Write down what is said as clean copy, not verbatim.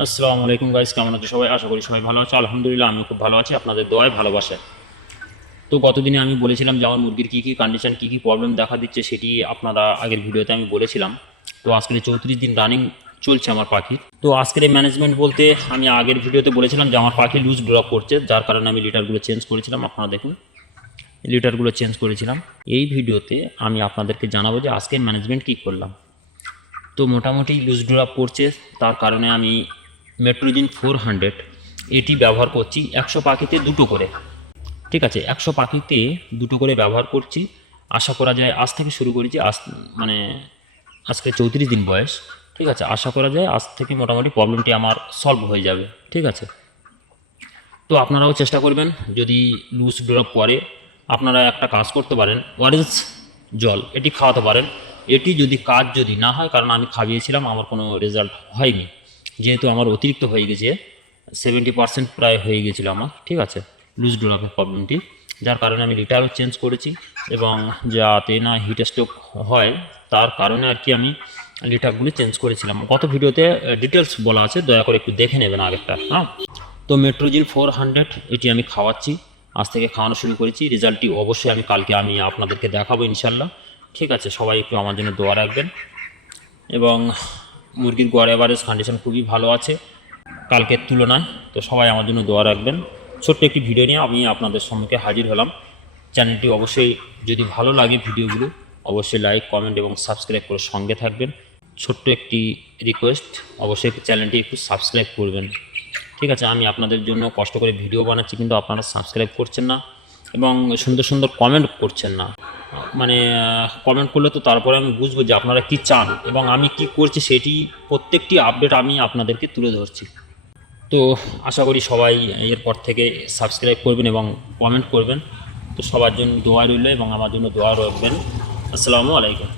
আসসালামু আলাইকুম গাইস, কেমন আছো সবাই? আশা করি সবাই ভালো আছো। আলহামদুলিল্লাহ আমি খুব ভালো আছি, আপনাদের দোয়ায় ভালোবাসে। তো গতদিনে আমি বলেছিলাম যে আমার মুরগির কী কী কন্ডিশন, কী কী প্রবলেম দেখা দিচ্ছে সেটি আপনারা আগের ভিডিওতে আমি বলেছিলাম। তো আজকের 34 দিন রানিং চলছে আমার পাখির। তো আজকের এই ম্যানেজমেন্ট বলতে আমি আগের ভিডিওতে বলেছিলাম যে আমার পাখি লুজ ড্রপ করছে, যার কারণে আমি লিটারগুলো চেঞ্জ করেছিলাম। আপনারা দেখুন, লিটারগুলো চেঞ্জ করেছিলাম। এই ভিডিওতে আমি আপনাদেরকে জানাবো যে আজকের ম্যানেজমেন্ট কী করলাম। তো মোটামুটি লুজ ড্রপ করছে, তার কারণে আমি মেট্রোজিন 400 এটি ব্যবহার করছি 100 পাখিতে দুটো করে। ঠিক আছে, 100 পাখিতে দুটো করে ব্যবহার করছি। আশা করা যায় আজ থেকে শুরু করেছি, মানে আজকে 34 দিন বয়স। ঠিক আছে, আশা করা যায় আজ থেকে মোটামুটি প্রবলেমটি আমার সলভ হয়ে যাবে। ঠিক আছে, তো আপনারাও চেষ্টা করবেন, যদি লুজ ড্রপ করে আপনারা একটা কাজ করতে পারেন, অরেঞ্জ জল এটি খাওয়াতে পারেন। এটি যদি না হয়, কারণ আমি খাইয়েছিলাম আমার কোনো রেজাল্ট হয়নি, যেহেতু আমার অতিরিক্ত হয়ে গেছে, 70% প্রায় হয়ে গেছিলো আমার। ঠিক আছে, লুজ ড্রপের প্রবলেমটি, যার কারণে আমি লিটারও চেঞ্জ করেছি, এবং যাতে না হিট স্ট্রোক হয় তার কারণে আর কি আমি লিটারগুলি চেঞ্জ করেছিলাম। গত ভিডিওতে ডিটেলস বলা আছে, দয়া করে একটু দেখে নেবেন আগেরটা। হ্যাঁ, তো মেট্রোজিল 400 এটি আমি খাওয়াচ্ছি, আজ থেকে খাওয়ানো শুরু করেছি। রেজাল্টটি অবশ্যই আমি কালকে আপনাদেরকে দেখাবো ইনশাল্লাহ। ঠিক আছে, সবাই একটু আমার জন্য দোয়া রাখবেন। এবং মুরগির গড় এভারেজ কন্ডিশন খুবই ভালো আছে কালকের তুলনায়, তো সবাই আমার জন্য দোয়া রাখবেন। ছোট্ট একটি ভিডিও নিয়ে আমি আপনাদের সম্মুখে হাজির হলাম। চ্যানেলটি অবশ্যই যদি ভালো লাগে ভিডিওগুলো, অবশ্যই লাইক, কমেন্ট এবং সাবস্ক্রাইব করে সঙ্গে থাকবেন। ছোট্ট একটি রিকোয়েস্ট, অবশ্যই চ্যানেলটি একটু সাবস্ক্রাইব করবেন। ঠিক আছে, আমি আপনাদের জন্য কষ্ট করে ভিডিও বানাচ্ছি, কিন্তু আপনারা সাবস্ক্রাইব করছেন না এবং সুন্দর সুন্দর কমেন্ট করছেন না। মানে কমেন্ট করলে তো তারপরে আমি বুঝবো যে আপনারা কি চান এবং আমি কি করছি, সেটি প্রত্যেকটি আপডেট আমি আপনাদেরকে তুলে ধরছি। তো আশা করি সবাই এরপর থেকে সাবস্ক্রাইব করবেন এবং কমেন্ট করবেন। তো সবার জন্য দোয়া রইল এবং আমার জন্য দোয়া রাখবেন। আসসালামু আলাইকুম।